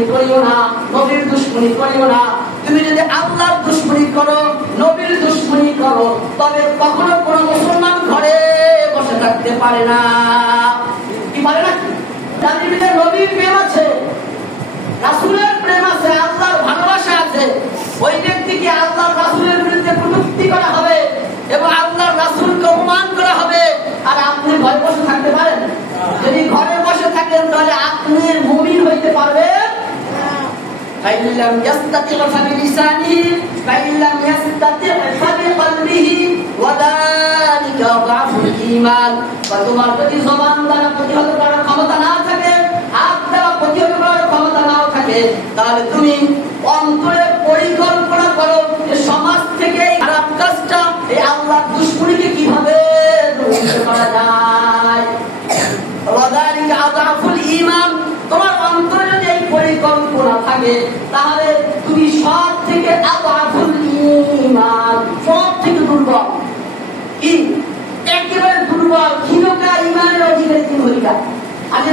দুশ্মনী করিও না, নবীর দুশ্মনী করিও না। তুমি যদি আল্লাহর দুশ্মনী করো, নবীর দুশ্মনী করো, তবে কখনো কোনো মুসলমান ঘরে বসে থাকতে পারে না। কি পারে না? যাদের ভিতরে নবীর প্রেম আছে, রাসূলের প্রেম আছে, আল্লাহর ভালোবাসা আছে, ওই ব্যক্তিকে আল্লাহর রাসূলের বিরুদ্ধে কটূক্তি করা হবে এবং আল্লাহর রাসূলকে অপমান করা হবে। আর আপনি ঘরে বসে থাকতে পারেন? যদি ঘরে বসে থাকেন তাহলে আপনি মুমিন হইতে পারবেন। ফাইল্লাম ইয়াস্তাতি ফাবিলিসানিহি ফাইল্লাম ইয়াস্তাতি ফাবিকলবিহি ওয়া যালিকা যাফুল ঈমান। তোমার যদি জবান দ্বারা প্রতিহত করার ক্ষমতা না থাকে, হাত দ্বারা প্রতিহত করার ক্ষমতা নাও থাকে, তাহলে তুমি অন্তরে পরিকল্পনা করো যে সমাজ থেকে এই খারাপ কাজটা, এই আল্লাহর দুশমনীকে কিভাবে ধ্বংস করা যায়। ওয়া যালিকা যাফুল ঈমান। তোমার অন্তরে যদি এই পরিকল্পনা থাকে তাহলে তুমি সব থেকে আযাফুল ঈমান, সব থেকে দুর্বল, কি একেবারে দুর্বল, ক্ষীণকায় ঈমানের অধিকারী তুমি হইবা। আগে